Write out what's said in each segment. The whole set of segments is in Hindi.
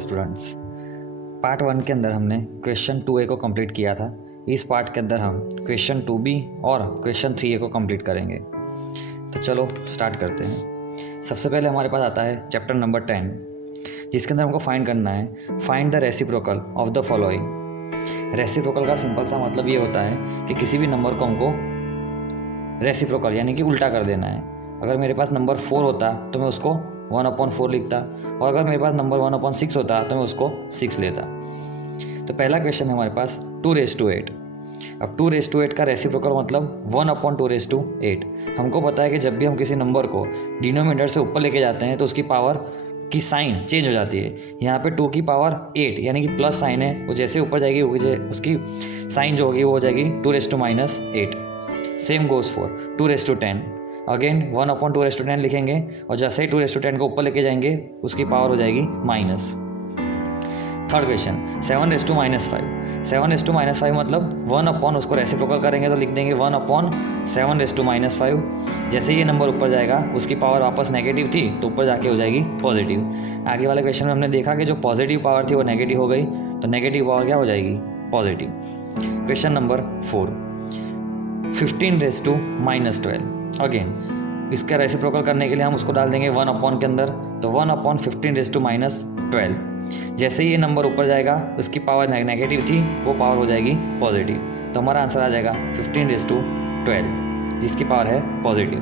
स्टूडेंट्स, पार्ट 1 के अंदर हमने क्वेश्चन 2A को कंप्लीट किया था। इस पार्ट के अंदर हम क्वेश्चन 2B और क्वेश्चन 3A को कंप्लीट करेंगे। तो चलो स्टार्ट करते हैं। सबसे पहले हमारे पास आता है चैप्टर नंबर 10, जिसके अंदर हमको फाइंड करना है find the reciprocal of the following. Reciprocal का सिंपल सा मतलब ये होता है कि किसी भी नंबर को हमको रेसिप्रोकल यानी कि उल्टा कर देना है। अगर मेरे पास नंबर 4 होता तो मैं उसको 1/4 लिखता, और अगर मेरे पास नंबर 1/6 होता तो मैं उसको 6 लेता। तो पहला क्वेश्चन है हमारे पास 2⁸8। अब 2⁸8 का रेसिप्रोकल मतलब 1/2⁸8। हमको पता है कि जब भी हम किसी नंबर को डिनोमिनेटर से ऊपर लेके जाते हैं तो उसकी पावर की साइन चेंज हो जाती है। यहाँ पे 2 की पावर 8 यानी कि प्लस साइन है, वो जैसे ऊपर जाएगी उसकी साइन जो होगी वो हो जाएगी 2⁻8। Same goes for 2⁻10। अगेन 1/2⁸10 लिखेंगे, और जैसे ही 2⁻10 को ऊपर लेके जाएंगे उसकी पावर हो जाएगी माइनस। Third question 7⁻5। 7⁻5 मतलब 1 उसको रेसिप्रोकल करेंगे तो लिख देंगे 1/7⁻5। जैसे ये नंबर ऊपर जाएगा उसकी पावर वापस नेगेटिव थी तो ऊपर जाके हो जाएगी पॉजिटिव। आगे वाले क्वेश्चन में हमने देखा कि जो पॉजिटिव पावर थी वो नेगेटिव हो गई, तो नेगेटिव पावर क्या हो जाएगी? पॉजिटिव। Question number 4 15⁻12। अगेन इसका रेसिप्रोकल करने के लिए हम उसको डाल देंगे 1 के अंदर, तो 1/15⁻12। जैसे ही ये नंबर ऊपर जाएगा उसकी पावर नेगेटिव थी वो पावर हो जाएगी पॉजिटिव, तो हमारा आंसर आ जाएगा 15⁻12 जिसकी पावर है पॉजिटिव।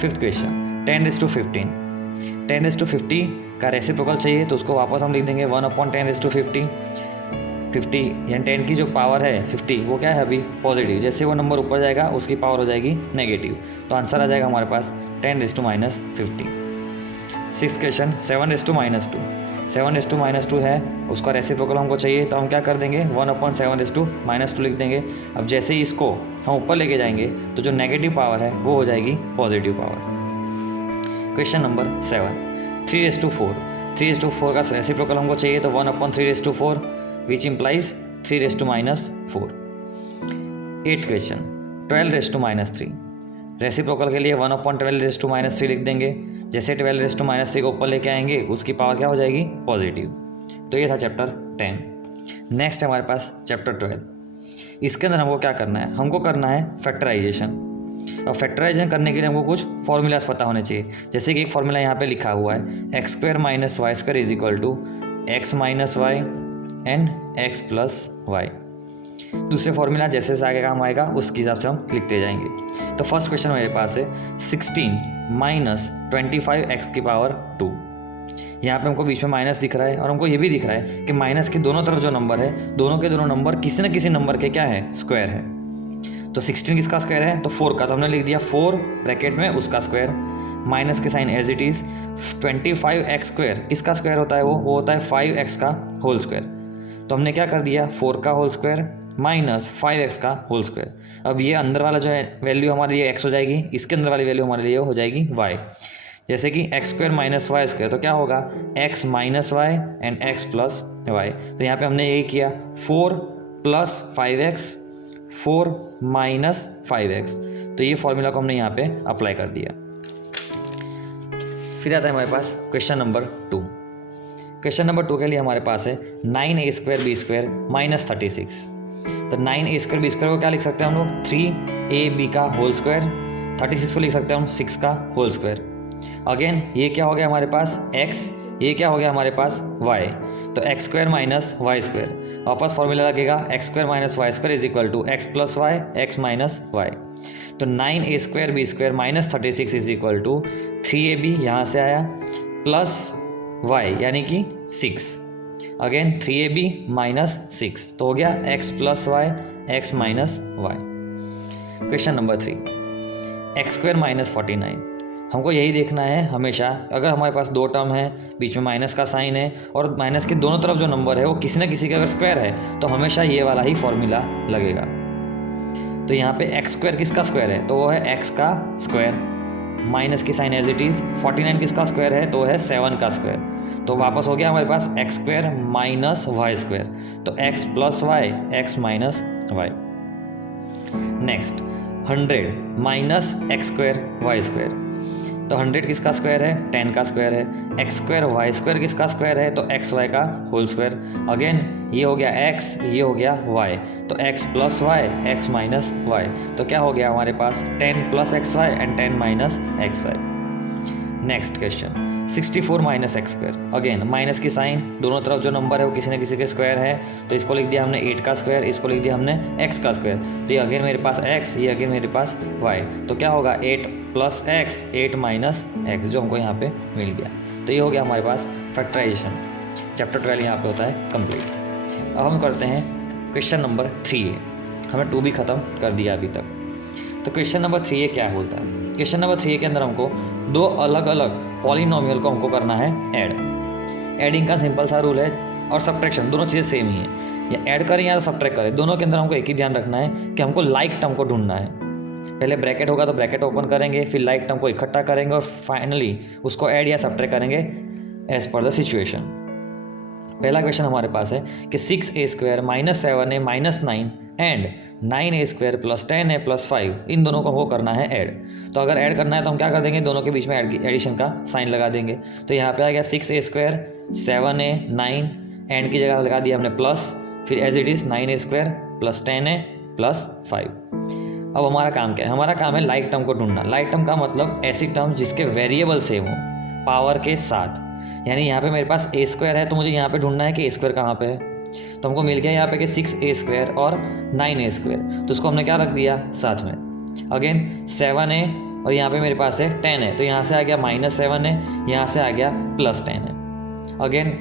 Fifth question 10⁻15। 10⁻50 का रेसिप्रोकल चाहिए तो उसको वापस हम लिख देंगे 1/10⁻50। 50 यानी 10 की जो पावर है 50 वो क्या है अभी? पॉजिटिव। जैसे वो नंबर ऊपर जाएगा उसकी पावर हो जाएगी नेगेटिव, तो आंसर आ जाएगा हमारे पास 10⁻50। Sixth question 7⁻2। 7⁻2 है, उसका रेसिप्रोकल हमको चाहिए तो हम क्या कर देंगे 1/7⁻2 लिख देंगे। अब जैसे ही इसको हम ऊपर लेके जाएंगे तो जो नेगेटिव पावर है वो हो जाएगी पॉजिटिव पावर। Question number 7 3⁻4। 3⁻4 का रेसिप्रोकल हमको चाहिए तो 1/3⁻4 which implies 3⁻4। Eighth question 12⁻3। Reciprocal के लिए 1/12⁻3 लिख देंगे। जैसे 12⁻3 को ऊपर लेके आएंगे उसकी पावर क्या हो जाएगी? पॉजिटिव। तो ये था चैप्टर 10। नेक्स्ट है हमारे पास चैप्टर 12। इसके अंदर हमको क्या करना है? हमको करना है फैक्टराइजेशन। और फैक्टराइजेशन करने के लिए हमको कुछ फॉर्मूलाज पता होने चाहिए। जैसे कि एक फॉर्मूला यहाँ पे लिखा हुआ है x² - y² = x - y and x + y। दूसरे फॉर्मूला जैसे से आगे काम आएगा उसके हिसाब से हम लिखते जाएंगे। तो फर्स्ट क्वेश्चन मेरे पास है 16 - 25x⁻²। यहाँ पे हमको बीच में माइनस दिख रहा है, और हमको ये भी दिख रहा है कि माइनस के दोनों तरफ जो नंबर है दोनों के दोनों नंबर किसी न किसी नंबर के क्या है? स्क्वायर है। तो 16 किसका स्क्वायर है? तो 4 का, तो हमने लिख दिया 4 ब्रैकेट में उसका स्क्वायर, माइनस के sign as it is. 25x² किसका स्क्वायर होता है? वो होता है 5x का होल स्क्वायर। तो हमने क्या कर दिया 4 का होल स्क्वायर माइनस 5x का होल स्क्वायर। अब ये अंदर वाला जो है वैल्यू हमारे लिए x हो जाएगी, इसके अंदर वाली वैल्यू हमारे लिए हो जाएगी y। जैसे कि x² - y² तो क्या होगा? x - y and x + y। तो यहाँ पे हमने यही किया 4 + 5x 4 - 5x। तो ये फॉर्मूला को हमने यहाँ पे अप्लाई कर दिया। फिर आता है हमारे पास क्वेश्चन नंबर 2। क्वेश्चन नंबर 2 के लिए हमारे पास है 9a² b² - 36। तो 9a² b² को क्या लिख सकते हैं हम लोग? 3ab का होल स्क्वायर। 36 को लिख सकते हैं हम 6 का होल स्क्वायर। अगेन ये क्या हो गया हमारे पास? x, ये क्या हो गया हमारे पास? y। तो x² - y²। वापस फॉर्मूला लगेगा x² - y² = x + y x - y। तो 9a² b² - 36 = 3ab यहाँ से आया प्लस y यानी कि 6। अगेन 3ab - 6 तो हो गया x + y x - y। Question number 3 x² - 49। हमको यही देखना है हमेशा, अगर हमारे पास दो टर्म है बीच में माइनस का साइन है और माइनस के दोनों तरफ जो नंबर है वो किसी न किसी का अगर स्क्वायर है तो हमेशा ये वाला ही फॉर्मूला लगेगा। तो यहाँ पे x² किसका स्क्वायर है? तो वो है x का स्क्वायर, माइनस की साइन एज इट इज़। 49 किसका स्क्वायर है? तो है 7 का स्क्वायर। तो वापस हो गया हमारे पास x² - y²। तो x + y x - y। Next 100 - x² y²। तो 100 किसका स्क्वायर है, 10 का स्क्वायर है। एक्स स्क्वायर वाई स्क्वायर किसका स्क्वायर है, तो एक्स वाई का होल स्क्वायर। अगेन ये हो गया एक्स, ये हो गया वाई, तो X plus Y, X minus Y, तो क्या हो गया हमारे पास 10 plus X Y and 10 minus X Y. Next question 64 minus X square. Again minus की साइन, दोनों तरफ जो नंबर है वो किसी न किसी के स्क्वायर है, तो इसको लिख दिया हमने 8 का स्क्वायर, इसको लिख दिया हमने एक्स का स्क्वायर, तो ये अगेन मेरे पास एक्स, ये अगेन मेरे पास वाई, तो क्या होगा 8 प्लस एक्स, 8 माइनस एक्स, जो हमको यहाँ पे मिल गया। तो ये हो गया हमारे पास फैक्टराइजेशन। चैप्टर 12 यहाँ पे होता है कंप्लीट। अब हम करते हैं क्वेश्चन नंबर 3A। हमने 2 भी ख़त्म कर दिया अभी तक। तो क्वेश्चन नंबर 3A क्या बोलता है, क्वेश्चन नंबर 3A के अंदर हमको 2 अलग अलग पॉलिनोमियल को हमको करना है ऐड। एडिंग का सिंपल सा रूल है, और सब्ट्रैक्शन, दोनों चीज़ें सेम ही है, या ऐड करें या सब्ट्रैक्ट करें, दोनों के अंदर हमको एक ही ध्यान रखना है कि हमको लाइक टर्म को ढूंढना है। पहले ब्रैकेट होगा तो ब्रैकेट ओपन करेंगे, फिर लाइक टर्म को इकट्ठा करेंगे और फाइनली उसको ऐड या सब्ट्रैक्ट करेंगे एज पर द सिचुएशन। पहला क्वेश्चन हमारे पास है कि 6a square minus 7a minus 9 and 9a square plus 10a plus 5, इन दोनों को हमको करना है ऐड। तो अगर ऐड करना है तो हम क्या कर देंगे, दोनों के बीच में एडिशन का साइन लगा देंगे। तो यहाँ पे आ गया 6a स्क्वायर 7a 9, एंड की जगह लगा दिया हमने प्लस, फिर as it is 9a square plus 10a plus 5। अब हमारा काम क्या है, हमारा काम है लाइक टर्म को ढूंढना। लाइक टर्म का मतलब ऐसी टर्म जिसके वेरिएबल सेम हो पावर के साथ, यानी यहाँ पे मेरे पास a स्क्वायर है तो मुझे यहाँ पे ढूंढना है कि a स्क्वायर कहाँ पे है। तो हमको मिल गया यहाँ पे कि 6a स्क्वायर और 9a स्क्वायर, तो उसको हमने क्या रख दिया साथ में। अगेन 7a और यहाँ पे मेरे पास है 10 है, तो यहाँ से आ गया -7 है, यहाँ से आ गया +10 है। अगेन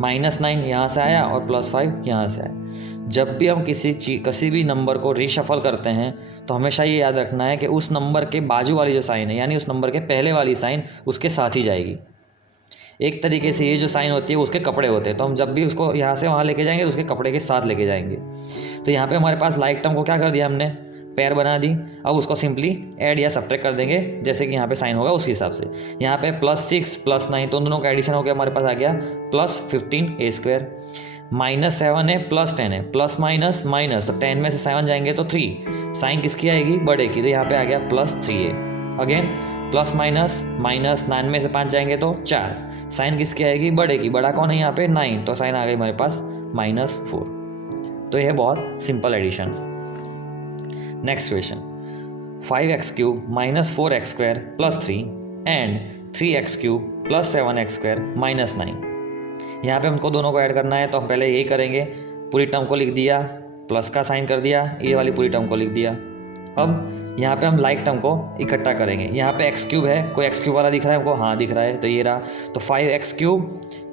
-9 यहाँ से आया और +5 यहाँ से आया। जब भी हम किसी भी नंबर को रीशफल करते हैं तो हमेशा ये याद रखना है कि उस नंबर के बाजू वाली जो साइन है, यानी उस नंबर के पहले वाली साइन उसके साथ ही जाएगी। एक तरीके से ये जो साइन होती है उसके कपड़े होते हैं, तो हम जब भी उसको यहाँ से वहाँ लेके जाएंगे उसके कपड़े के साथ लेके जाएंगे। तो यहाँ पे हमारे पास लाइक टर्म को क्या कर दिया हमने, पैर बना दी। अब उसको सिंपली ऐड या सब्ट्रैक्ट कर देंगे जैसे कि यहाँ पे साइन होगा उसी हिसाब से। यहाँ पे +6 +9, तो दोनों का एडिशन हो गया, हमारे पास आ गया +15a square, -7a plus 10a, plus minus minus, तो 10 में से 7 जाएंगे तो 3, साइन किसकी आएगी, बड़े की, तो यहाँ पे आ गया +3a। Again plus minus minus, 9 में से 5 जाएंगे तो 4, साइन किसकी आएगी, बड़े की, बड़ा कौन है यहाँ पे 9, तो साइन आ गई हमारे पास -4। तो यह बहुत simple additions. Next question 5x³ minus 4x square plus 3 and 3x³ plus 7x square minus 9। यहाँ पे हमको दोनों को ऐड करना है, तो हम पहले यही करेंगे, पूरी टर्म को लिख दिया, प्लस का साइन कर दिया, ये वाली पूरी टर्म को लिख दिया। अब यहाँ पे हम लाइक टर्म को इकट्ठा करेंगे। यहाँ पे x³ है, कोई x³ वाला दिख रहा है हमको, हाँ दिख रहा है, तो ये रहा, तो 5x³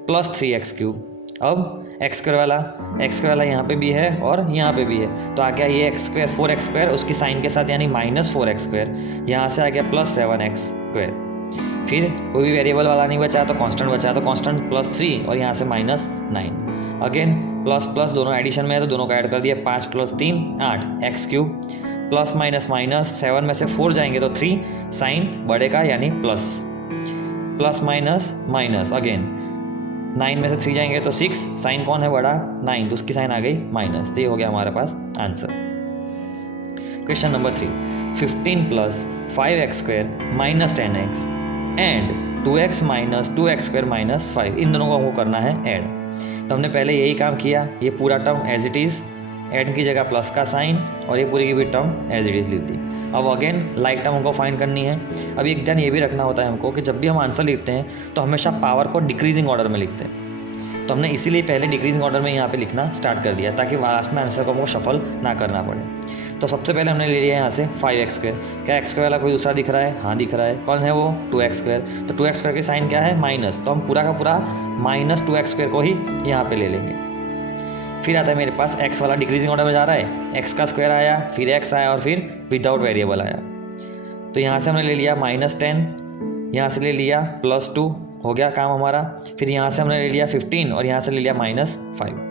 प्लस 3x³। अब x² वाला यहाँ पे भी है और यहाँ पे भी है, तो आ गया ये x² 4x स्क्वायर उसकी साइन के साथ, यानी -4x स्क्वायर, यहाँ से आ गया +7x स्क्वायर। फिर कोई भी वेरिएबल वाला नहीं बचा तो कांस्टेंट बचा, तो कांस्टेंट +3 और यहाँ से -9। अगेन प्लस प्लस दोनों एडिशन में है तो दोनों का ऐड कर दिया, 5 + 3 8, x³ प्लस माइनस माइनस, 7 में से 4 जाएंगे तो 3, साइन बड़े का यानी प्लस माइनस माइनस, अगेन 9 में से 3 जाएंगे तो 6, साइन कौन है बड़ा 9, तो उसकी साइन आ गई माइनस। तो ये हो गया हमारे पास answer. Question number 3 15 + 5x square minus 10x and 2x minus 2x square minus 5, इन दोनों को हमको करना है ऐड। तो हमने पहले यही काम किया, ये पूरा term as it is, add की जगह प्लस का साइन, और ये पूरी की पूरी टर्म एज इट इज़ लिख दी। अब अगेन लाइक टर्म हमको फाइंड करनी है। अब एक ध्यान ये भी रखना होता है हमको कि जब भी हम आंसर लिखते हैं तो हमेशा पावर को डिक्रीजिंग ऑर्डर में लिखते हैं, तो हमने इसीलिए पहले डिक्रीजिंग ऑर्डर में यहाँ पे लिखना स्टार्ट कर दिया ताकि लास्ट में आंसर को हमको शफल ना करना पड़े। तो सबसे पहले हमने ले लिया यहाँ से 5x स्क्वायर। क्या x स्क्वायर वाला कोई दूसरा दिख रहा है, हाँ दिख रहा है, कौन है वो 2x स्क्वायर, तो 2x स्क्वायर की साइन क्या है माइनस, तो हम पूरा का पूरा -2x स्क्वायर को ही यहाँ पे ले लेंगे। फिर आता है मेरे पास x वाला डिक्रीजिंग ऑर्डर में जा रहा है, x का स्क्वायर आया, फिर x आया और फिर विदाउट वेरिएबल आया। तो यहाँ से हमने ले लिया -10, यहाँ से ले लिया +2, हो गया काम हमारा। फिर यहाँ से हमने ले लिया 15 और यहाँ से ले लिया -5।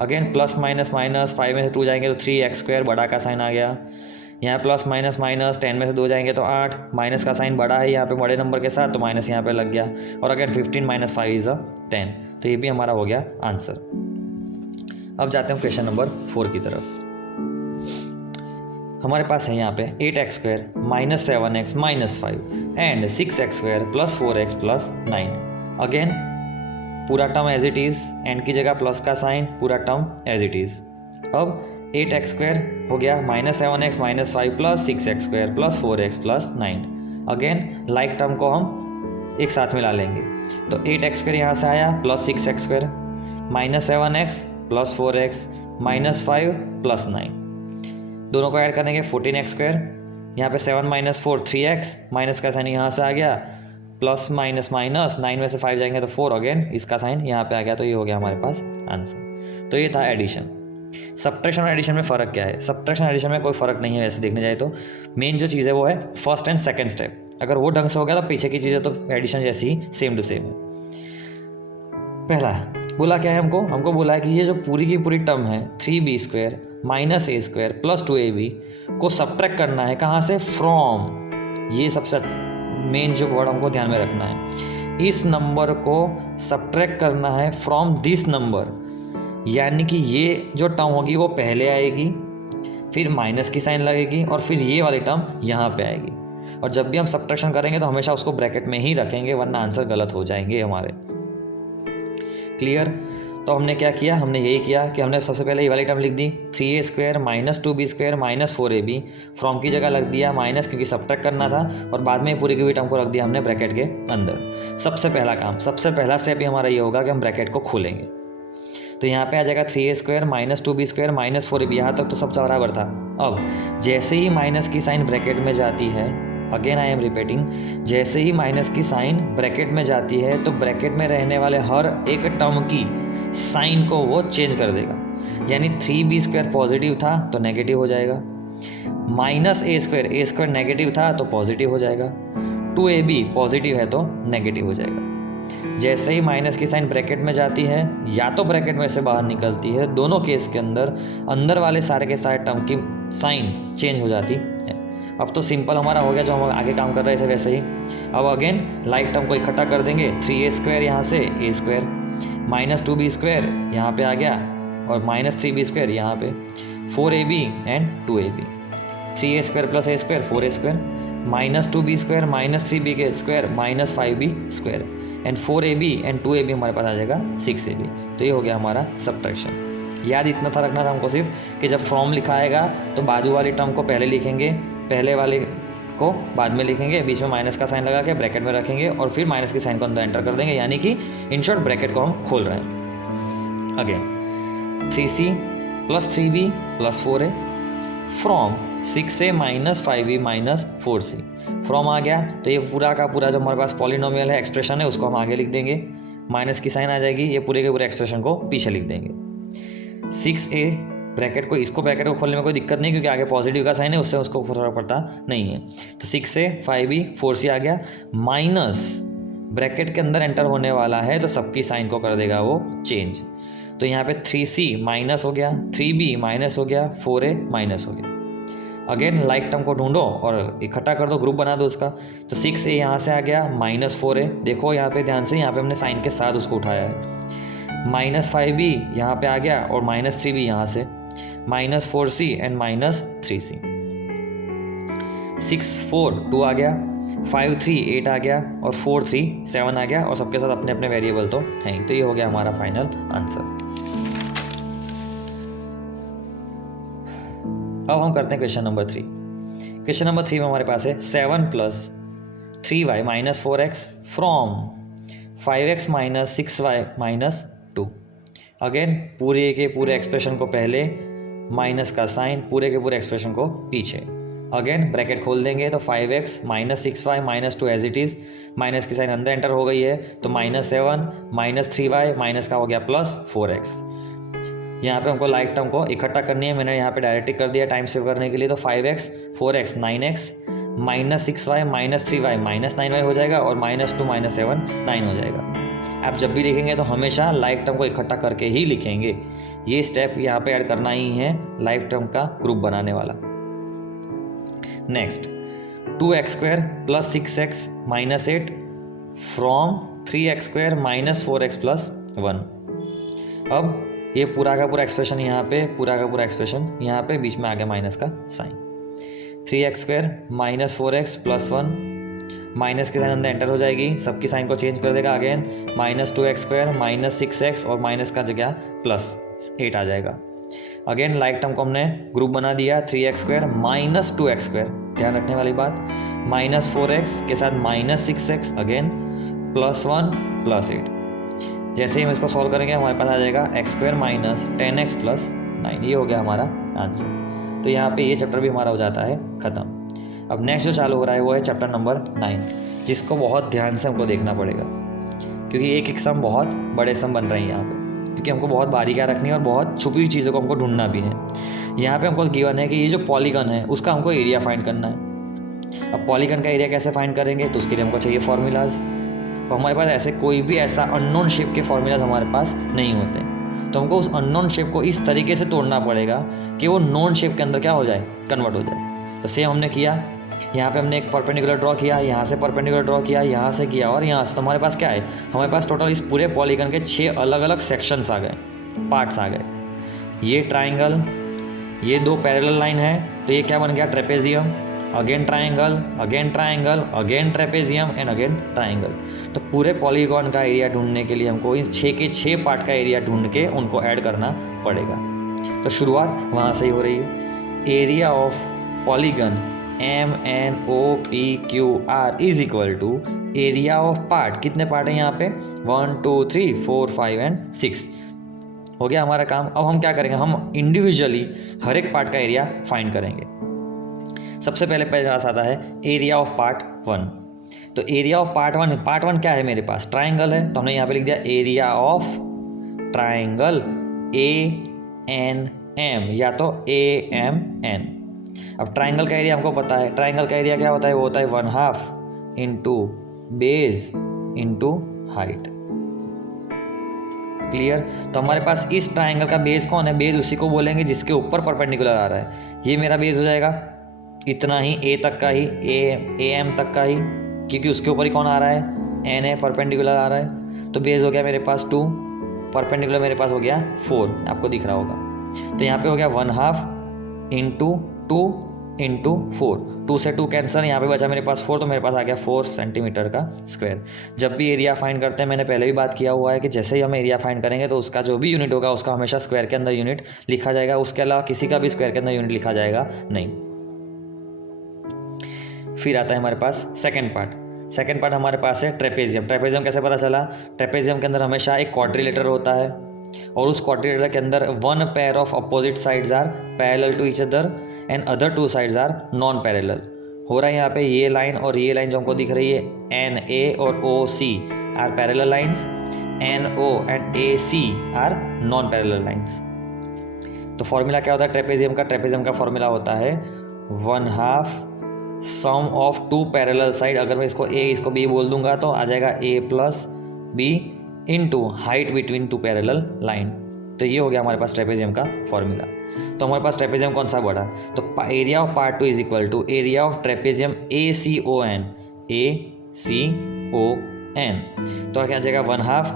अगेन प्लस माइनस माइनस, 5 में से 2 जाएंगे तो 3x स्क्वायर, बड़ा का साइन आ गया। यहाँ प्लस माइनस माइनस, 10 में से 2 जाएंगे तो 8, माइनस का साइन बड़ा है यहाँ पे बड़े नंबर के साथ, तो माइनस यहाँ पे लग गया। और अगेन 15 - 5 = 10, तो ये भी हमारा हो गया आंसर। अब जाते हैं क्वेश्चन नंबर 4 की तरफ। हमारे पास है यहाँ पे 8x² minus 7x minus 5 and 6x² plus 4x plus 9। Again पूरा term as it is, and की जगह प्लस का साइन, पूरा टर्म एज इट इज़। अब 8x² हो गया minus 7x minus 5 plus 6x² plus 4x plus 9। Again like term को हम एक साथ मिला लेंगे, तो 8x² यहाँ से आया plus 6x² minus 7x plus 4x minus 5 plus 9, दोनों को ऐड करेंगे 14x²। यहाँ पे 7 माइनस 4 3x, माइनस का साइन यहाँ से आ गया, प्लस माइनस माइनस 9 में से 5 जाएंगे तो 4, अगेन इसका साइन यहाँ पे आ गया, तो ये हो गया हमारे पास आंसर। तो ये था एडिशन। सब्ट्रैक्शन और एडिशन में फ़र्क क्या है? सब्ट्रैक्शन एडिशन में कोई फ़र्क नहीं है वैसे देखने जाए तो। मेन जो चीज़ है वो है फर्स्ट एंड सेकंड स्टेप, अगर वो ढंग से हो गया तो पीछे की चीज़ें तो एडिशन जैसी ही सेम टू सेम है। पहला बोला क्या है हमको बोला है कि ये जो पूरी की पूरी टर्म है 3b² minus a² plus 2ab को सब्ट्रैक्ट करना है, कहाँ से? फ्रॉम। ये सबसे मेन जो वर्ड हमको ध्यान में रखना है, इस नंबर को सब्ट्रैक्ट करना है फ्रॉम दिस नंबर, यानी कि ये जो टर्म होगी वो पहले आएगी, फिर माइनस की साइन लगेगी और फिर ये वाली टर्म यहाँ पे आएगी। और जब भी हम सब्ट्रैक्शन करेंगे तो हमेशा उसको ब्रैकेट में ही रखेंगे, वरना आंसर गलत हो जाएंगे हमारे। क्लियर? तो हमने क्या किया? हमने यही किया कि हमने सबसे पहले ये वाली टर्म लिख दी 3a² minus 2b² minus 4ab, from की जगह लग दिया माइनस क्योंकि सब्ट्रैक्ट करना था, और बाद में पूरी की पूरी टर्म को रख दिया हमने ब्रैकेट के अंदर। सबसे पहला काम, सबसे पहला स्टेप ही हमारा ये होगा कि हम ब्रैकेट को खोलेंगे। तो यहाँ पे आ जाएगा 3a² minus 2b² minus 4ab, यहाँ तक तो सब बराबर था। अब जैसे ही माइनस की साइन ब्रैकेट में जाती है, अगेन आई एम रिपीटिंग, जैसे ही माइनस की साइन ब्रैकेट में जाती है तो ब्रैकेट में रहने वाले हर एक टर्म की साइन को वो चेंज कर देगा। यानी 3b² पॉजिटिव था तो नेगेटिव हो जाएगा, माइनस a² नेगेटिव था तो पॉजिटिव हो जाएगा, 2ab पॉजिटिव है तो नेगेटिव हो जाएगा। जैसे ही माइनस की साइन ब्रैकेट में जाती है या तो ब्रैकेट में से बाहर निकलती है, दोनों केस के अंदर वाले सारे के सारे टर्म की साइन चेंज हो जाती है। अब तो सिंपल हमारा हो गया जो हम आगे काम कर रहे थे वैसे ही। अब अगेन लाइक टर्म को इकट्ठा कर देंगे, 3a² यहाँ से a² माइनस 2b² यहाँ पे आ गया और माइनस 3b² यहाँ पे, 4ab and 2ab, 3a² plus a² 4a² minus 2b² minus 3b² minus 5b² and 4ab and 2ab हमारे पास आ जाएगा 6ab। तो ये हो गया हमारा सब्ट्रैक्शन। याद इतना था रखना था हमको सिर्फ कि जब फॉर्म लिखा आएगा तो बाजू वाली टर्म को पहले लिखेंगे, पहले वाले को बाद में लिखेंगे, बीच में माइनस का साइन लगा के ब्रैकेट में रखेंगे और फिर माइनस की साइन को अंदर एंटर कर देंगे, यानी कि इन शॉर्ट ब्रैकेट को हम खोल रहे हैं। Again 3c plus 3b plus 4a from 6a minus 5b minus 4c, from आ गया तो ये पूरा का पूरा जो हमारे पास पॉलिनोमियल है एक्सप्रेशन है उसको हम आगे लिख देंगे, माइनस की साइन आ जाएगी, ये पूरे के पूरे एक्सप्रेशन को पीछे लिख देंगे। 6a ब्रैकेट को, इसको ब्रैकेट को खोलने में कोई दिक्कत नहीं क्योंकि आगे पॉजिटिव का साइन है, उससे उसको फर्क पड़ता नहीं है। तो 6a 5b 4c आ गया, माइनस ब्रैकेट के अंदर एंटर होने वाला है तो सबकी साइन को कर देगा वो चेंज। तो यहाँ पे 3c माइनस हो गया, 3b माइनस हो गया, 4a माइनस हो गया। अगेन लाइक टर्म को ढूंढो और इकट्ठा कर दो, ग्रुप बना दो उसका। तो 6a यहाँ से आ गया माइनस 4a, देखो यहाँ पे ध्यान से, यहाँ पे हमने साइन के साथ उसको उठाया है। माइनस 5b यहाँ पे आ गया और माइनस 3b यहाँ से, minus 4c and minus 3c। 6 4 2 आ गया, 5 3 8 आ गया और 4 3 7 आ गया और सबके साथ अपने अपने वेरिएबल तो हैं। तो ये हो गया हमारा फाइनल आंसर। अब हम करते हैं क्वेश्चन नंबर 3। क्वेश्चन नंबर 3 में हमारे पास है 7 plus 3y minus 4x from 5x minus 6y minus 2। Again पूरे के पूरे एक्सप्रेशन को पहले, माइनस का साइन, पूरे के पूरे एक्सप्रेशन को पीछे। अगेन ब्रैकेट खोल देंगे तो 5x minus 6y minus 2 as it is, minus की साइन अंदर एंटर हो गई है तो माइनस 7 माइनस 3y माइनस का हो गया प्लस 4x। यहाँ पे हमको लाइक टर्म को इकट्ठा करनी है, मैंने यहाँ पे डायरेक्टली कर दिया टाइम सेव करने के लिए। तो 5x 4x 9x minus 6y minus 3y minus 9y हो जाएगा और माइनस 2 माइनस 7 9 हो जाएगा। आप जब भी लिखेंगे तो हमेशा लाइक टर्म को इकट्ठा करके ही लिखेंगे, ये स्टेप यहाँ पे ऐड करना ही है लाइक टर्म का ग्रुप बनाने वाला। Next 2x² plus 6x minus 8 from 3x² minus 4x plus 1। अब ये पूरा का पूरा एक्सप्रेशन यहाँ पे, पूरा का पूरा एक्सप्रेशन यहाँ पे, बीच में आ गया माइनस का sign. 3x² minus 4x plus 1, minus के साइन अंदर एंटर हो जाएगी, सबकी साइन को चेंज कर देगा अगेन, -2x² माइनस 6x और माइनस का जगह प्लस 8 आ जाएगा। अगेन लाइक टर्म को हमने ग्रुप बना दिया, 3x² माइनस 2x², ध्यान रखने वाली बात, -4x के साथ -6x अगेन प्लस 1 प्लस 8। जैसे ही हम इसको सॉल्व करेंगे हमारे पास आ जाएगा x² माइनस 10x प्लस 9। ये हो गया हमारा आंसर। तो यहाँ पे ये चैप्टर भी हमारा हो जाता है ख़त्म। अब नेक्स्ट जो चालू हो रहा है वो है चैप्टर नंबर 9, जिसको बहुत ध्यान से हमको देखना पड़ेगा, क्योंकि एक एक सम बहुत बड़े सम बन रहे हैं यहाँ पे, क्योंकि हमको बहुत बारीकियाँ रखनी है और बहुत छुपी हुई चीज़ों को हमको ढूंढना भी है। यहाँ पे हमको गिवन है कि ये जो पॉलीगन है उसका हमको एरिया फाइंड करना है। अब पॉलीगन का एरिया कैसे फाइंड करेंगे, तो उसके लिए हमको चाहिए फार्मूलाज। तो हमारे पास ऐसे कोई भी ऐसा अननोन शेप के फार्मूलाज हमारे पास नहीं होते, तो हमको उस अननोन शेप को इस तरीके से तोड़ना पड़ेगा कि वो नोन शेप के अंदर क्या हो जाए, कन्वर्ट हो जाए। तो सेम हमने किया, यहाँ पे हमने एक परपेंडिकुलर ड्रॉ किया, यहाँ से परपेंडिकुलर ड्रॉ किया, यहाँ से किया और यहाँ से। तो हमारे पास क्या है, हमारे पास टोटल इस पूरे पॉलीगन के 6 अलग अलग सेक्शंस आ गए, पार्ट्स आ गए। ये ट्राइंगल, ये 2 पैरेलल लाइन है, तो ये क्या बन गया, trapezium, again triangle, again triangle, again trapezium and again triangle. तो पूरे पॉलीगॉन का एरिया ढूंढने के लिए हमको इन 6 के 6 पार्ट का एरिया ढूंढ के उनको ऐड करना पड़ेगा। तो शुरुआत वहाँ से ही हो रही है। Area of polygon MNOPQR is equal to area of part, कितने पार्ट हैं यहाँ पे, 1 2 3 4 5 एंड 6। हो गया हमारा काम। अब हम क्या करेंगे, हम इंडिविजुअली हर एक पार्ट का एरिया फाइंड करेंगे। सबसे पहले पास आता है एरिया ऑफ पार्ट 1। तो एरिया ऑफ पार्ट 1 क्या है, मेरे पास ट्राइंगल है, तो हमने यहाँ पे लिख दिया एरिया ऑफ ट्राइंगल ANM या तो AMN। अब ट्राइंगल का एरिया हमको पता है, ट्राइंगल का एरिया क्या होता है, वो होता है 1/2 into base into height. Clear. तो हमारे पास इस ट्राइंगल का बेस कौन है, बेस उसी को बोलेंगे जिसके ऊपर परपेंडिकुलर आ रहा है। ये मेरा बेस हो जाएगा इतना ही, A तक का ही, AM तक का ही, क्योंकि उसके ऊपर ही कौन आ रहा है, NA परपेंडिकुलर आ रहा है। तो बेस हो गया मेरे पास 2, परपेंडिकुलर मेरे पास हो गया 4, आपको दिख रहा होगा। तो यहाँ पे हो गया 1/2 इंटू 2 इंटू 4, 2 से 2 कैंसिल, यहाँ पे बचा मेरे पास 4, तो मेरे पास आ गया 4 सेंटीमीटर का स्क्वायर। जब भी एरिया फाइंड करते हैं, मैंने पहले भी बात किया हुआ है कि जैसे ही हम एरिया फाइंड करेंगे तो उसका जो भी यूनिट होगा उसका हमेशा स्क्वायर के अंदर यूनिट लिखा जाएगा, उसके अलावा किसी का भी स्क्वायर के अंदर यूनिट लिखा जाएगा नहीं। फिर आता है हमारे पास सेकेंड पार्ट हमारे पास है ट्रेपेजियम। ट्रेपेजियम कैसे पता चला, ट्रेपेजियम के अंदर हमेशा एक क्वाड्रिलेटर होता है और उस क्वाड्रिलेटर के अंदर 1 pair of opposite sides are parallel to each other and other 2 sides are non parallel. हो रहा है यहाँ पे ये लाइन और ये लाइन जो हमको दिख रही है NA और OC are parallel lines, NO and AC are non parallel lines. तो फॉर्मूला क्या होता है ट्रेपेजियम का, ट्रेपेजियम का फॉर्मूला होता है 1/2 सम ऑफ 2 पैरेलल साइड। अगर मैं इसको A इसको B बोल दूंगा तो आ जाएगा A plus B into height between 2 parallel line. तो ये हो गया हमारे पास ट्रेपेजियम का फॉर्मूला। तो हमारे पास ट्रेपेजियम कौन सा बढ़ा, तो area of part 2 is equal to area of trapezium ACON। तो क्या आ जाएगा 1/2,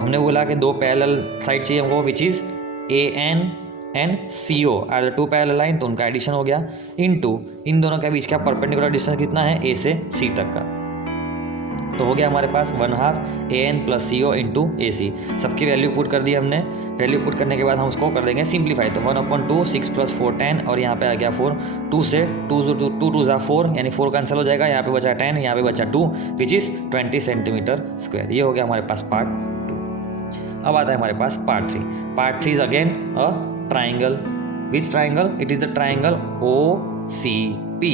हमने बोला कि 2 पैरेलल साइड चाहिए हमको, which is AN and CO are the 2 parallel line, तो उनका एडिशन हो गया इनटू इन दोनों के बीच का परपेंडिकुलर डिस्टेंस कितना है, A से C तक का। तो हो गया हमारे पास 1/2 AN plus CO into AC। सबकी वैल्यू पुट कर दी हमने। वैल्यू पुट करने के बाद हम उसको कर देंगे सिंप्लीफाई। तो 1/2 6 प्लस 4 10 और यहाँ पे आ गया 4, 2 से 2 ज़ा 4 यानी 4 कैंसिल हो जाएगा, यहाँ पे बचा 10, यहाँ पे बचा 2 विच इज़ 20 सेंटीमीटर स्क्वायर। ये हो गया हमारे पास पार्ट 2। अब आता है हमारे पास part 3। Part 3 is again a triangle. Which triangle, it is the triangle OCP।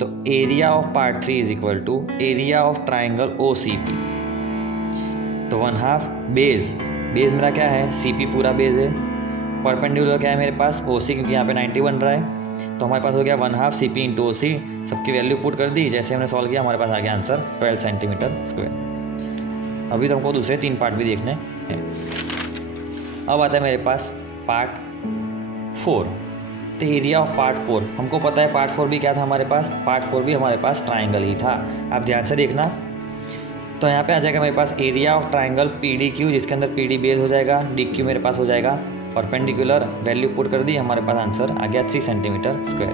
तो area of part 3 is equal to area of triangle OCP। तो 1/2 बेस मेरा क्या है, CP पूरा बेस है। परपेंडिकुलर क्या है मेरे पास, OC, क्योंकि यहाँ पे 90 बन रहा है। तो हमारे पास हो गया 1/2 CP इंटू OC। सबकी वैल्यू पुट कर दी, जैसे हमने सॉल्व किया हमारे पास आ गया आंसर 12 सेंटीमीटर स्क्वायर। अभी तो हमको दूसरे 3 पार्ट भी देखने हैं। अब आता है मेरे पास पार्ट 4। तो एरिया ऑफ पार्ट 4 हमको पता है, पार्ट 4 भी क्या था हमारे पास, पार्ट 4 भी हमारे पास ट्राइंगल ही था। आप ध्यान से देखना, तो यहाँ पे आ जाएगा मेरे पास एरिया ऑफ ट्राइंगल PDQ, जिसके अंदर PD बेस हो जाएगा, DQ मेरे पास हो जाएगा परपेंडिकुलर। वैल्यू पुट कर दी, हमारे पास आंसर आ गया 3 सेंटीमीटर स्क्वायर।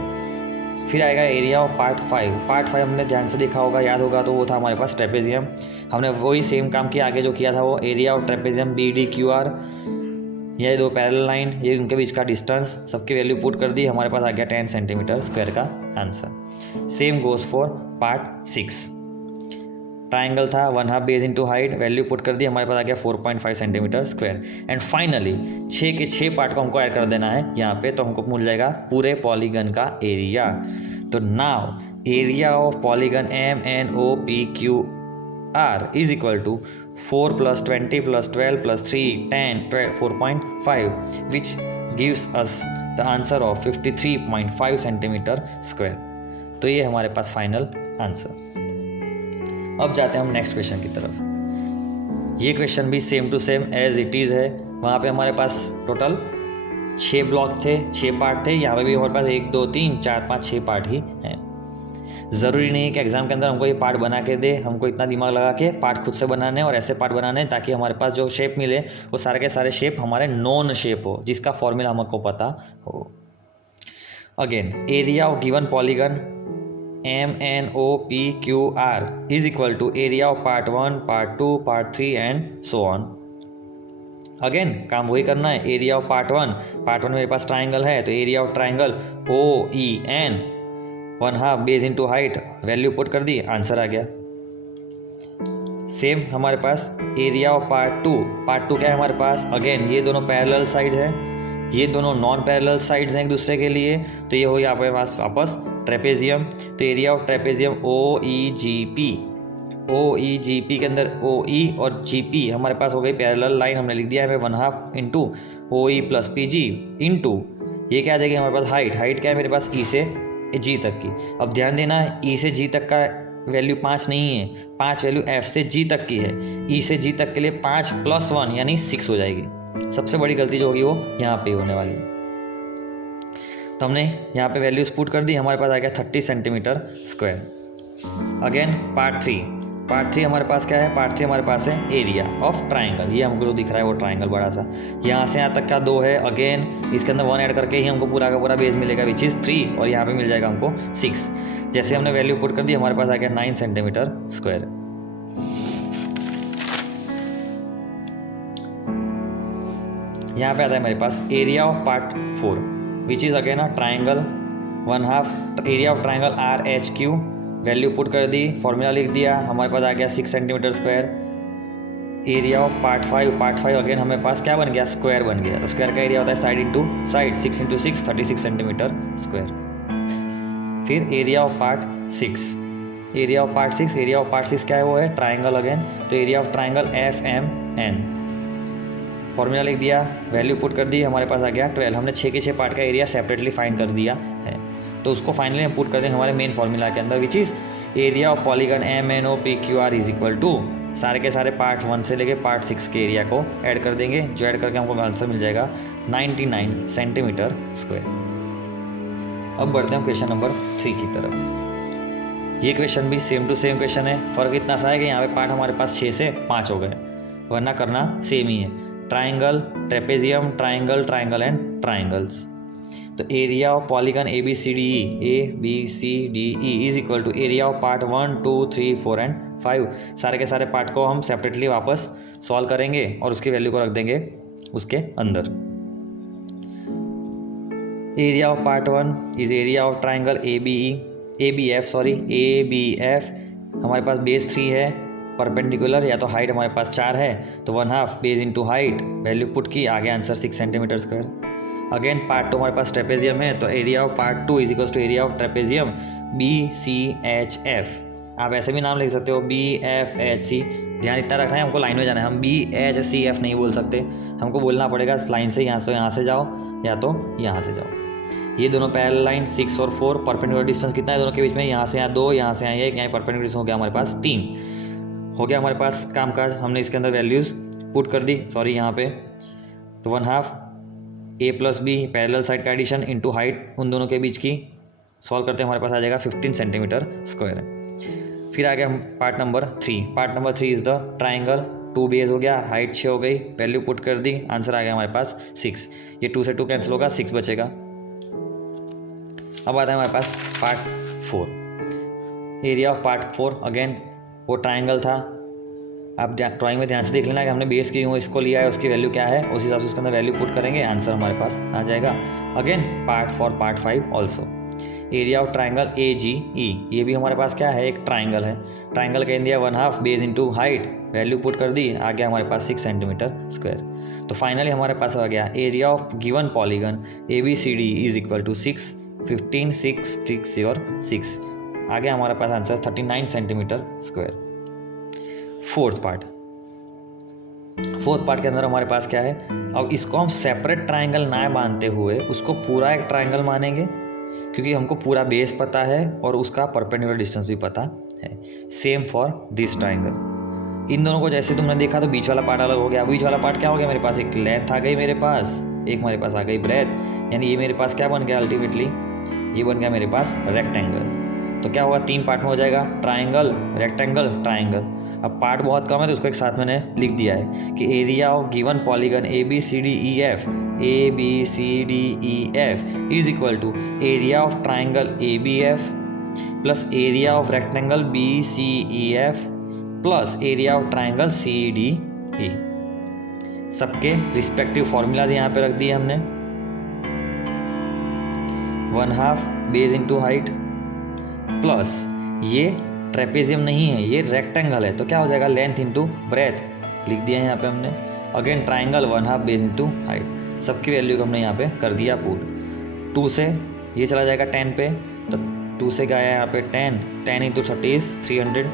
फिर आएगा एरिया ऑफ पार्ट 5। पार्ट 5 हमने ध्यान से देखा होगा, याद होगा, तो वो था हमारे पास ट्रेपेजियम। हमने वही सेम काम किया आगे जो किया था, वो एरिया ऑफ ट्रेपेजियम BDQR, ये दो पैरेलल लाइन, ये उनके बीच का डिस्टेंस, सबकी वैल्यू पुट कर दी, हमारे पास आ गया 10 सेंटीमीटर स्क्वायर का answer. Same goes for part 6। Triangle था 1/2 base into height, value put कर दी, हमारे पास आ गया 4.5 सेंटीमीटर स्क्वायर। एंड फाइनली 6 के 6 पार्ट को हमको ऐड कर देना है यहाँ पे, तो हमको मिल जाएगा पूरे पॉलीगन का एरिया। तो now area of polygon MNOPQR is equal to 4 + 20 + 12 + 3 10 4.5 which gives us the answer of 53.5 centimetre square. तो ये हमारे पास फाइनल आंसर। अब जाते हैं हम नेक्स्ट क्वेश्चन की तरफ। ये क्वेश्चन भी same to same as it is है। वहाँ पे हमारे पास टोटल 6 ब्लॉक थे, 6 पार्ट थे। यहाँ पे भी हमारे पास 1 2 3 4 5 6 पार्ट ही हैं। ज़रूरी नहीं है कि एग्जाम के अंदर हमको ये पार्ट बना के दे, हमको इतना दिमाग लगा के पार्ट खुद से बनाने और ऐसे पार्ट बनाने ताकि हमारे पास जो शेप मिले वो सारे के सारे शेप हमारे नॉन शेप हो, जिसका फॉर्मूला हमको पता हो। Again area of given polygon MNOPQR is equal to area of part 1, part 2, part 3 and so on. Again काम वही करना है। एरिया ऑफ पार्ट 1 मेरे पास ट्राइंगल है, तो area of triangle OEN 1/2 base into height, value put कर दी, आंसर आ गया। सेम हमारे पास एरिया ऑफ पार्ट 2 क्या है हमारे पास, अगेन ये दोनों पैरेलल साइड है, ये दोनों नॉन पैरेलल साइड्स हैं एक दूसरे के लिए, तो ये हो गया आपके पास वापस ट्रेपेजियम। तो एरिया ऑफ ट्रेपेजियम OEGP के अंदर OE और GP हमारे पास हो गई पैरेलल लाइन, हमने लिख दिया है 1/2 इंटू OE + PG इंटू ये क्या आ जाएगी हमारे पास हाइट क्या है मेरे पास E से G तक की। अब ध्यान देना E से G तक का वैल्यू 5 नहीं है, 5 वैल्यू F से G तक की है। E से G तक के लिए 5 + 1 यानी 6 हो जाएगी। सबसे बड़ी गलती जो होगी वो यहाँ पे होने वाली है। तो हमने यहाँ पे वैल्यूज पुट कर दी, हमारे पास आ गया 30 सेंटीमीटर स्क्वायर। अगेन पार्ट 3 हमारे पास क्या है, पार्ट 3 हमारे पास है एरिया ऑफ ट्राइंगल। ये हमको जो दिख रहा है वो ट्राइंगल बड़ा सा, यहाँ से यहाँ तक का 2 है। अगेन इसके अंदर 1 ऐड करके ही हमको पूरा का पूरा बेस मिलेगा विच इज़ 3, और यहाँ पे मिल जाएगा हमको 6। जैसे हमने वैल्यू पुट कर दी, हमारे पास आ गया 9 सेंटीमीटर स्क्वायर। यहाँ पे आता है मेरे पास area of part 4 which is again a triangle 1/2 area of triangle RHQ, value put कर दी, फॉर्मूला लिख दिया, हमारे पास आ गया 6 centimetre square. Area of part 5 again हमारे पास क्या बन गया, स्क्वायर बन गया। तो स्क्वायर का एरिया होता है side into side, 6 × 6 36 centimetre square. फिर area of part 6 area of part 6 क्या है, वो है ट्राइंगल अगेन। तो area of triangle FMN, formula लिख दिया, वैल्यू पुट कर दी, हमारे पास आ गया 12। हमने 6 के 6 पार्ट का एरिया सेपरेटली फाइंड कर दिया है, तो उसको फाइनली हम पुट कर देंगे हमारे मेन फॉर्मूला के अंदर which is area of polygon MNOPQR is equal to सारे के सारे पार्ट 1 से लेके पार्ट 6 के एरिया को ऐड कर देंगे, जो ऐड करके हमको आंसर मिल जाएगा 99 सेंटीमीटर स्क्वायर। अब बढ़ते हैं क्वेश्चन नंबर 3 की तरफ। ये क्वेश्चन भी सेम टू सेम क्वेश्चन है, फ़र्क इतना सा है कि यहाँ पे पार्ट हमारे पास 6 से 5 हो गए, वरना करना सेम ही है। Triangle, trapezium, triangle and triangles. तो area of polygon ABCDE is equal to area of part 1 2 3 4 and 5। सारे के सारे पार्ट को हम सेपरेटली वापस सॉल्व करेंगे और उसकी वैल्यू को रख देंगे उसके अंदर। Area of part 1 is area of triangle ABF हमारे पास बेस 3 है, परपेंडिकुलर या तो हाइट हमारे पास 4 है, तो 1/2 base into height, value put की, आगे answer 6 centimetre square. Again part 2 हमारे पास ट्रेपेजियम है, तो area of part 2 is equal to area of trapezium BCHF। आप ऐसे भी नाम लिख सकते हो BFHC। ध्यान इतना रखना है, हमको लाइन में जाना है, हम BHCF नहीं बोल सकते, हमको बोलना पड़ेगा लाइन से, यहाँ से जाओ या तो यहाँ से जाओ। ये दोनों पैरेलल लाइन 6 और 4, परपेंडिकुलर डिस्टेंस कितना है दोनों के बीच में, यहाँ से यहाँ 2, यहाँ से यहाँ 1, यहाँ परपेंडिकुलर डिस्टेंस हो गया हमारे पास 3। हो गया हमारे पास कामकाज, हमने इसके अंदर वैल्यूज़ पुट कर दी, यहाँ पे। तो 1/2 A + B पैरेलल साइड का एडिशन इंटू हाइट उन दोनों के बीच की, सॉल्व करते हैं हमारे पास आ जाएगा 15 सेंटीमीटर स्क्वायर। फिर आ गया हम part number 3 is the triangle. 2 base हो गया, हाइट 6 हो गई, वैल्यू पुट कर दी, आंसर आ गया हमारे पास 6। ये 2 से 2 कैंसिल होगा, 6 बचेगा। अब आता है हमारे पास part 4, area of part 4। Again वो ट्राइंगल था, आप ड्राइंग में ध्यान से देख लेना कि हमने बेस की हूँ इसको लिया है, उसकी वैल्यू क्या है, उस हिसाब से उसके अंदर वैल्यू पुट करेंगे, आंसर हमारे पास आ जाएगा। Again part 4 part 5 also, area of triangle AGE, ये भी हमारे पास क्या है, एक ट्राइंगल है। ट्राइंगल कह दिया 1/2 base into height, value put कर दी, आ गया हमारे पास 6 सेंटीमीटर स्क्वायर। तो फाइनली हमारे पास आ गया area of given polygon ABCD is equal to 6, 15, 6, 6 और 6, आ गया हमारे पास answer 39 centimetre square. Fourth part के अंदर हमारे पास क्या है, अब इसको हम सेपरेट ट्राइंगल ना मानते हुए उसको पूरा एक ट्राइंगल मानेंगे, क्योंकि हमको पूरा बेस पता है और उसका परपेंडिकुलर डिस्टेंस भी पता है। सेम फॉर दिस ट्राइंगल, इन दोनों को जैसे तुमने देखा तो बीच वाला पार्ट अलग हो गया। बीच वाला पार्ट क्या हो गया, मेरे पास एक लेंथ आ गई, मेरे पास एक मेरे पास आ गई ब्रेथ, यानी ये मेरे पास क्या बन गया अल्टीमेटली, ये बन गया मेरे पास रेक्टेंगल। तो क्या होगा, 3 पार्ट में हो जाएगा, ट्राइंगल रेक्टेंगल ट्राइंगल। अब पार्ट बहुत कम है तो उसको एक साथ मैंने लिख दिया है कि area of given polygon ABCDEF is equal to area of triangle ABF plus area of rectangle BCEF plus area of triangle CDE। सबके रिस्पेक्टिव फॉर्मूलाज यहाँ पे रख दिए हमने, 1/2 बेस इंटू हाइट प्लस ये ट्रेपेजियम नहीं है, ये रेक्टेंगल है, तो क्या हो जाएगा लेंथ इंटू ब्रेथ लिख दिया है यहाँ पे हमने। Again triangle 1/2 base into height, सबकी वैल्यू को हमने यहाँ पे कर दिया पुट। 2 से ये चला जाएगा 10 पे, तो 2 से क्या आया यहाँ पे 10 इंटू 30 इज 300,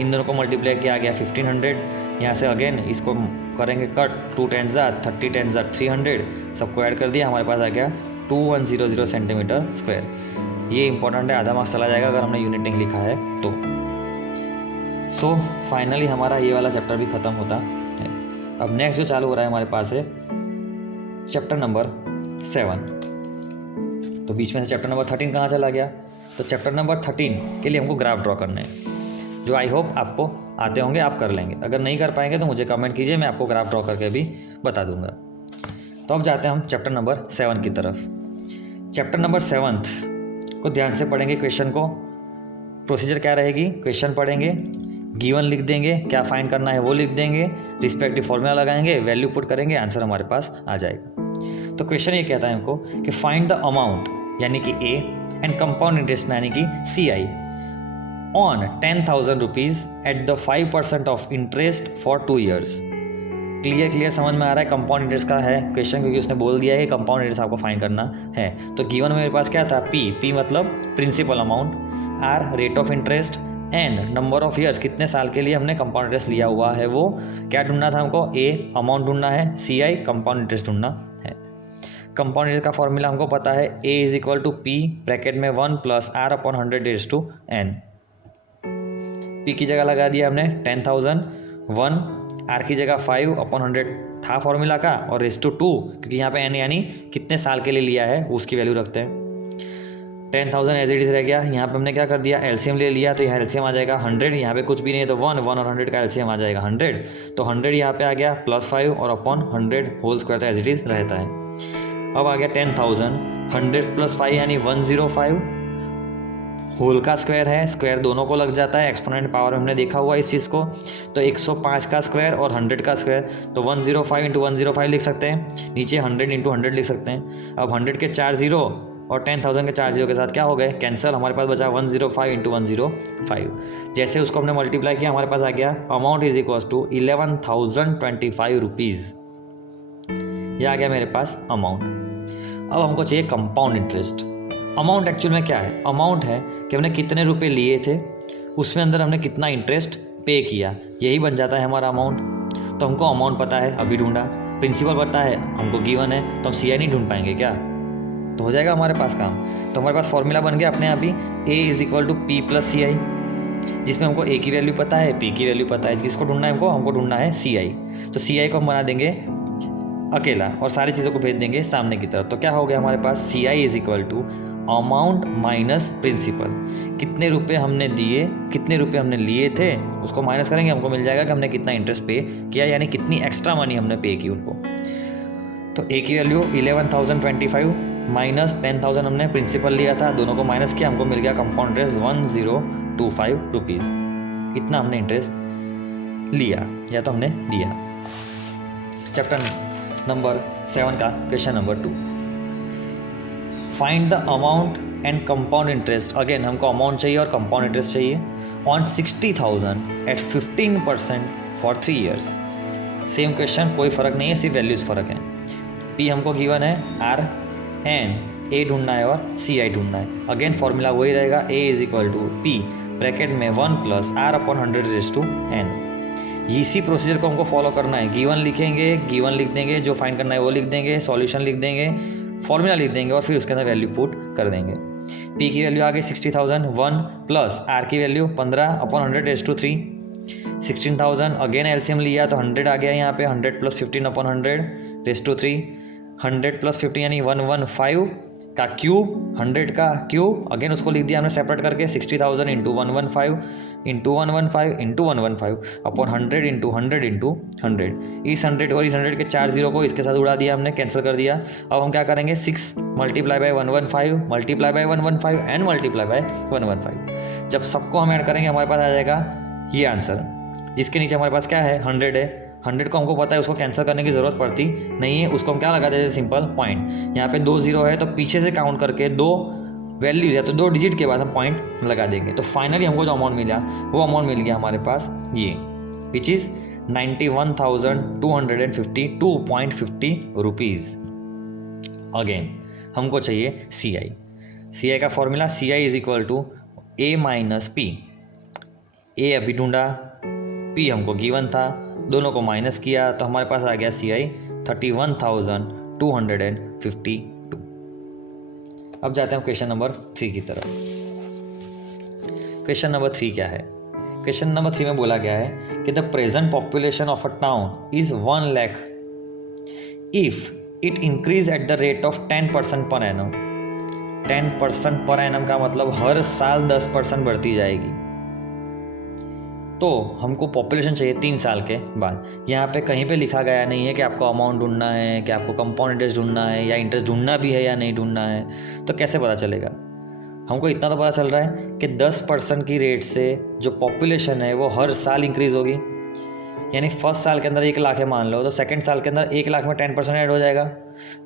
इन दोनों को मल्टीप्लाई किया आ गया 1500। यहाँ से अगेन इसको करेंगे कट, 2 10 30 10 300, सबको ऐड कर दिया, हमारे पास आ गया 2100 सेंटीमीटर स्क्वायर। ये इंपॉर्टेंट है, आधा मार्क्स चला जाएगा अगर हमने यूनिट नहीं लिखा है तो। सो फाइनली हमारा ये वाला चैप्टर भी ख़त्म होता है। अब नेक्स्ट जो चालू हो रहा है हमारे पास है चैप्टर नंबर 7। तो बीच में से चैप्टर नंबर 13 कहाँ चला गया, तो चैप्टर नंबर 13 के लिए हमको ग्राफ ड्रॉ करने हैं, जो आई होप आपको आते होंगे, आप कर लेंगे। अगर नहीं कर पाएंगे तो मुझे कमेंट कीजिए, मैं आपको ग्राफ ड्रॉ करके भी बता दूंगा। तो अब जाते हैं हम चैप्टर नंबर 7 की तरफ। चैप्टर नंबर 7 को ध्यान से पढ़ेंगे, क्वेश्चन को प्रोसीजर क्या रहेगी, क्वेश्चन पढ़ेंगे, गिवन लिख देंगे, क्या फाइंड करना है वो लिख देंगे, रिस्पेक्टिव फॉर्मूला लगाएंगे, वैल्यू पुट करेंगे, आंसर हमारे पास आ जाएगा। तो क्वेश्चन ये कहता है हमको कि फाइंड द अमाउंट यानी कि A एंड कंपाउंड इंटरेस्ट यानी कि CI on 10,000 rupees at the 5% of interest for 2 years. Clear समझ में आ रहा है, कंपाउंड इंटरेस्ट का है क्वेश्चन, क्योंकि उसने बोल दिया है कि कंपाउंड इंटरेस्ट आपको फाइंड करना है। तो गिवन में मेरे पास क्या था, P मतलब principal amount, R rate of interest, and number of years कितने साल के लिए हमने कंपाउंड इंटरेस्ट लिया हुआ है, वो क्या ढूंढना था हमको, A अमाउंट ढूंढना है, CI कंपाउंड इंटरेस्ट ढूंढना है। कंपाउंड इंटरेस्ट का फॉर्मूला हमको पता है, A is equal to P bracket में 1 plus R upon 100 raise to n। P की जगह लगा दिया हमने 10,000, 1 R की जगह 5 अपॉन 100 था फॉर्मूला का, और रेज़ टू 2 क्योंकि यहाँ पे n यानी कितने साल के लिए लिया है उसकी वैल्यू रखते हैं। 10,000 एज इट इज़ रह गया, यहाँ पे हमने क्या कर दिया, एलसीएम ले लिया, तो यहाँ एलसीएम आ जाएगा 100, यहाँ पे कुछ भी नहीं है तो 1 और 100 का एलसीएम आ जाएगा 100, तो 100 यहाँ पे आ गया प्लस 5 और अपॉन 100 होल स्क्वायर, तो एज इट इज़ रहता है। अब आ गया 10,000, 100 प्लस 5 यानी 105, होल का स्क्वायर है, स्क्वायर दोनों को लग जाता है, एक्सपोनेंट पावर हमने देखा हुआ इस चीज़ को, तो 105 का स्क्वायर और 100 का स्क्वायर, तो 105 इंटू 105 लिख सकते हैं, नीचे 100 इंटू 100 लिख सकते हैं। अब 100 के 4 जीरो और 10,000 के 4 जीरो के साथ क्या हो गए, कैंसिल, हमारे पास बचा 105 इंटू 105। जैसे उसको हमने मल्टीप्लाई किया, हमारे पास आ गया amount is equal to 11,025 rupees, ये आ गया मेरे पास अमाउंट। अब हमको चाहिए कंपाउंड इंटरेस्ट। अमाउंट एक्चुअल में क्या है, अमाउंट है कि हमने कितने रुपए लिए थे, उसमें अंदर हमने कितना इंटरेस्ट पे किया, यही बन जाता है हमारा अमाउंट। तो हमको अमाउंट पता है, अभी ढूंढा, प्रिंसिपल पता है, हमको गिवन है, तो हम CI नहीं ढूंढ पाएंगे क्या, तो हो जाएगा हमारे पास काम। तो हमारे पास फॉर्मूला बन गया अपने आप ही, A is equal to P plus CI, जिसमें हमको A की वैल्यू पता है, P की वैल्यू पता है, जिसको ढूंढना है हमको ढूंढना है CI। तो CI को हम बना देंगे अकेला और सारी चीज़ों को भेज देंगे सामने की तरफ। तो क्या हो गया हमारे पास, CI is equal to amount minus principal, कितने रुपए हमने दिए, कितने रुपए हमने लिए थे, उसको माइनस करेंगे, हमको मिल जाएगा कि हमने कितना इंटरेस्ट पे किया, यानी कितनी एक्स्ट्रा मनी हमने पे की उनको। तो A की वैल्यू 11,025 माइनस 10,000 हमने प्रिंसिपल लिया था, दोनों को माइनस किया, हमको मिल गया कंपाउंड इंटरेस्ट 1025 रुपीज़। इतना हमने इंटरेस्ट लिया या तो हमने दिया। चैप्टर नंबर 7 का question number 2, find the amount and compound interest. Again हमको अमाउंट चाहिए और कंपाउंड इंटरेस्ट चाहिए on 60,000 at 15% for 3 years. Same question, कोई फ़र्क नहीं है, सिर्फ वैल्यूज़ फ़र्क है। पी हमको गिवन है, आर एन ए ढूंढना है और सी आई ढूंढना है। अगेन फॉर्मूला वही रहेगा, A is equal to P bracket में 1 प्लस आर अपॉन 100/n। इसी प्रोसीजर को हमको फॉलो करना है। गिवन लिखेंगे, गिवन लिख देंगे, जो फाइंड करना है वो लिख देंगे, सॉल्यूशन लिख देंगे, फॉर्मूला लिख देंगे और फिर उसके अंदर वैल्यू पुट कर देंगे। पी की वैल्यू आ गई 60,000, 1 प्लस आर की वैल्यू 15/100/3 16,000। अगेन एलसीएम लिया तो 100 आ गया यहाँ पे, 100 प्लस 15/100/3 100 प्लस 50 यानी 115 का क्यूब, 100 का क्यूब। अगेन उसको लिख दिया हमने सेपरेट करके, 60,000 into 115 into 115 into 115 upon 100 into 100 into 100। इस 100 और इस 100 के 4 जीरो को इसके साथ उड़ा दिया हमने, कैंसिल कर दिया। अब हम क्या करेंगे, 6 multiply by 115 multiply by 115 and multiply by 115। जब सबको हम ऐड करेंगे हमारे पास आ जाएगा ये आंसर, जिसके नीचे हमारे पास क्या है, 100 है। 100 को हमको पता है, उसको कैंसिल करने की ज़रूरत पड़ती नहीं है, उसको हम क्या लगा देते हैं, सिंपल पॉइंट। यहाँ पे 2 जीरो है तो पीछे से काउंट करके 2 वैल्यू या तो 2 डिजिट के बाद हम पॉइंट लगा देंगे। तो फाइनली हमको जो अमाउंट मिला वो अमाउंट मिल गया हमारे पास ये, विच इज़ 91,252.50 रुपीज़। अगेन हमको चाहिए सी आई। सी आई का फॉर्मूला, C I is equal to A minus P. A अभी ढूंढा, पी हमको गिवन था, दोनों को माइनस किया तो हमारे पास आ गया सी आई 31,252। अब जाते हैं क्वेश्चन नंबर 3 की तरफ। क्वेश्चन नंबर 3 क्या है? क्वेश्चन नंबर 3 में बोला गया है कि the present population of a town is 1 lakh if it increase at the rate of 10% per annum. 10% per annum का मतलब हर साल 10% बढ़ती जाएगी। तो हमको पॉपुलेशन चाहिए 3 साल के बाद। यहाँ पे कहीं पे लिखा गया नहीं है कि आपको अमाउंट ढूंढना है, कि आपको कंपाउंड इंटरेस्ट ढूंढना है, या इंटरेस्ट ढूंढना भी है या नहीं ढूंढना है। तो कैसे पता चलेगा? हमको इतना तो पता चल रहा है कि 10% की रेट से जो पॉपुलेशन है वो हर साल इंक्रीज़ होगी। यानी फर्स्ट साल के अंदर 1 लाख है मान लो, तो सेकेंड साल के अंदर 1 लाख में 10% ऐड हो जाएगा।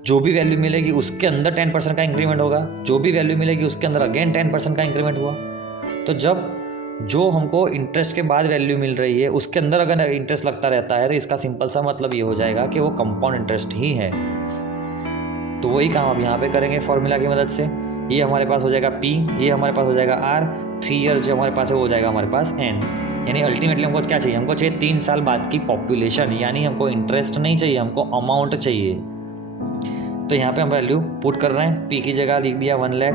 जो भी वैल्यू मिलेगी उसके अंदर 10% का इंक्रीमेंट होगा, जो भी वैल्यू मिलेगी उसके अंदर अगेन 10% का इंक्रीमेंट हुआ। तो जब जो हमको इंटरेस्ट के बाद वैल्यू मिल रही है उसके अंदर अगर इंटरेस्ट लगता रहता है तो इसका सिंपल सा मतलब ये हो जाएगा कि वो कंपाउंड इंटरेस्ट ही है। तो वही काम अब यहाँ पे करेंगे फॉर्मूला की मदद से। ये हमारे पास हो जाएगा P, ये हमारे पास हो जाएगा R, 3 ईयर जो हमारे पास है वो हो जाएगा हमारे पास N। यानी अल्टीमेटली हमको क्या चाहिए? हमको चाहिए 3 साल बाद की पॉपुलेशन, यानी हमको इंटरेस्ट नहीं चाहिए, हमको अमाउंट चाहिए। तो यहाँ पे हम वैल्यू पुट कर रहे हैं। P की जगह लिख दिया 1 लाख,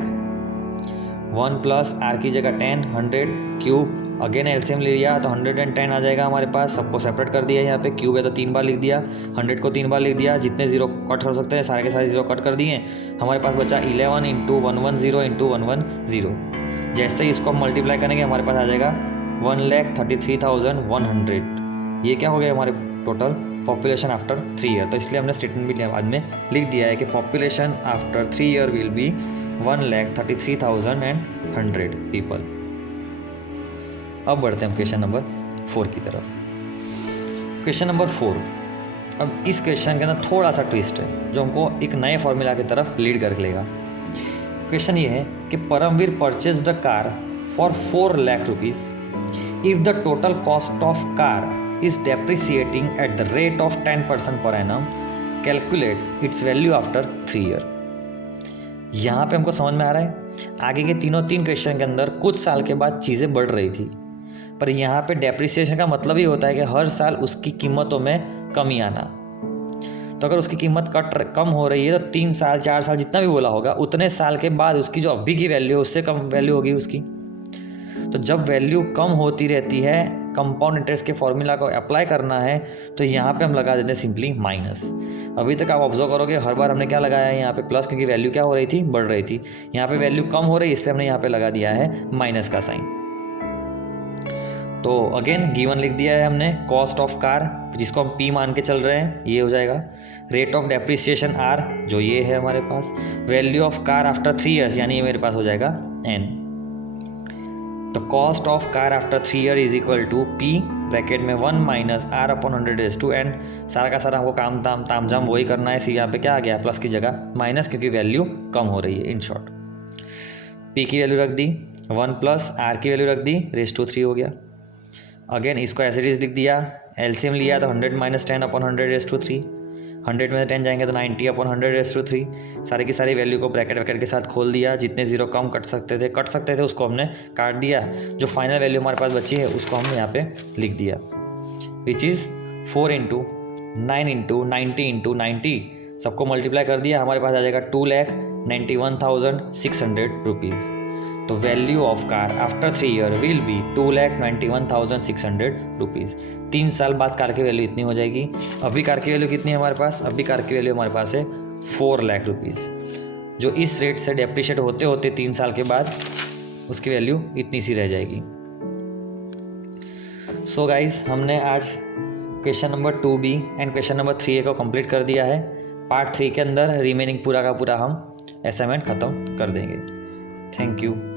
1 प्लस R की जगह 10, 100 क्यूब। अगेन एलसीएम ले लिया तो 110 आ जाएगा हमारे पास। सबको सेपरेट कर दिया, यहाँ पे क्यूब है तो 3 बार लिख दिया, 100 को 3 बार लिख दिया। जितने जीरो कट हो सकते हैं सारे के सारे जीरो कट कर दिए। हमारे पास बचा 11 इंटू 110 इंटू 110। जैसे ही इसको हम मल्टीप्लाई करेंगे हमारे पास आ जाएगा 1,33,100। ये क्या हो गया हमारे टोटल पॉपुलेशन आफ्टर 3 ईयर। तो इसलिए हमने स्टेटमेंट भी बाद में लिख दिया है कि population after 3 year will be 1,33,100 people. अब बढ़ते हैं क्वेश्चन नंबर 4 की तरफ। क्वेश्चन नंबर 4, अब इस क्वेश्चन के अंदर थोड़ा सा ट्विस्ट है जो हमको एक नए फॉर्मूला की तरफ लीड कर लेगा। क्वेश्चन ये है कि Paramvir purchase the car for 4 lakh rupees if the total cost of car is depreciating at the rate of 10% per annum, calculate its value after 3 year. यहाँ पे हमको समझ में आ रहा है आगे के 3 क्वेश्चन के अंदर कुछ साल के बाद चीज़ें बढ़ रही थी, पर यहाँ पे डेप्रिसिएशन का मतलब ही होता है कि हर साल उसकी कीमतों में कमी आना। तो अगर उसकी कीमत कम हो रही है तो 3 साल 4 साल जितना भी बोला होगा उतने साल के बाद उसकी जो अभी की वैल्यू है उससे कम वैल्यू होगी उसकी। तो जब वैल्यू कम होती रहती है, कंपाउंड इंटरेस्ट के फॉर्मूला को अप्लाई करना है तो यहाँ पे हम लगा देते हैं सिंपली माइनस। अभी तक आप ऑब्जर्व करोगे हर बार हमने क्या लगाया है यहाँ पे प्लस, क्योंकि वैल्यू क्या हो रही थी? बढ़ रही थी। यहाँ पे वैल्यू कम हो रही है इसलिए हमने यहाँ पे लगा दिया है माइनस का साइन। तो अगेन गिवन लिख दिया है हमने, कॉस्ट ऑफ कार जिसको हम पी मान के चल रहे हैं ये हो जाएगा, रेट ऑफ डेप्रिसिएशन आर जो ये है हमारे पास, value of car after 3 years यानी ये मेरे पास हो जाएगा एन। तो cost of car after 3 year is equal to P bracket में 1 माइनस आर अपॉन 100 एंड सारा का सारा हमको काम तामझाम वही करना है। सी यहाँ पे क्या आ गया, प्लस की जगह माइनस, क्योंकि वैल्यू कम हो रही है। इन शॉर्ट पी की वैल्यू रख दी 1 प्लस आर की वैल्यू रख दी ⁻³ हो गया। अगेन इसको एज इट इज लिख दिया, एलसीएम लिया तो 100 माइनस 10 अपॉन 100⁻3, 100 में 10 जाएंगे तो 90 अपॉन 100⁻3। सारी की सारी वैल्यू को ब्रैकेट वैकेट के साथ खोल दिया, जितने जीरो कम कट सकते थे उसको हमने काट दिया। जो फाइनल वैल्यू हमारे पास बची है उसको हमने यहाँ पे लिख दिया, विच इज़ 4 × 9 × 90 × 90 सबको मल्टीप्लाई कर दिया, हमारे पास आ जाएगा 2,91,600 रुपीज़। तो value of car after 3 year will be 2,91,600 rupees. 3 साल बाद कार की वैल्यू इतनी हो जाएगी। अभी कार की वैल्यू कितनी है हमारे पास, अभी कार की वैल्यू हमारे पास है 4 लाख रुपीज़, जो इस रेट से डेप्रिशिएट होते होते 3 साल के बाद उसकी वैल्यू इतनी सी रह जाएगी। सो गाइज हमने आज question number 2B and question number 3A को कंप्लीट कर दिया है। पार्ट 3 के अंदर रिमेनिंग पूरा का पूरा हम असाइनमेंट ख़त्म कर देंगे। Thank you.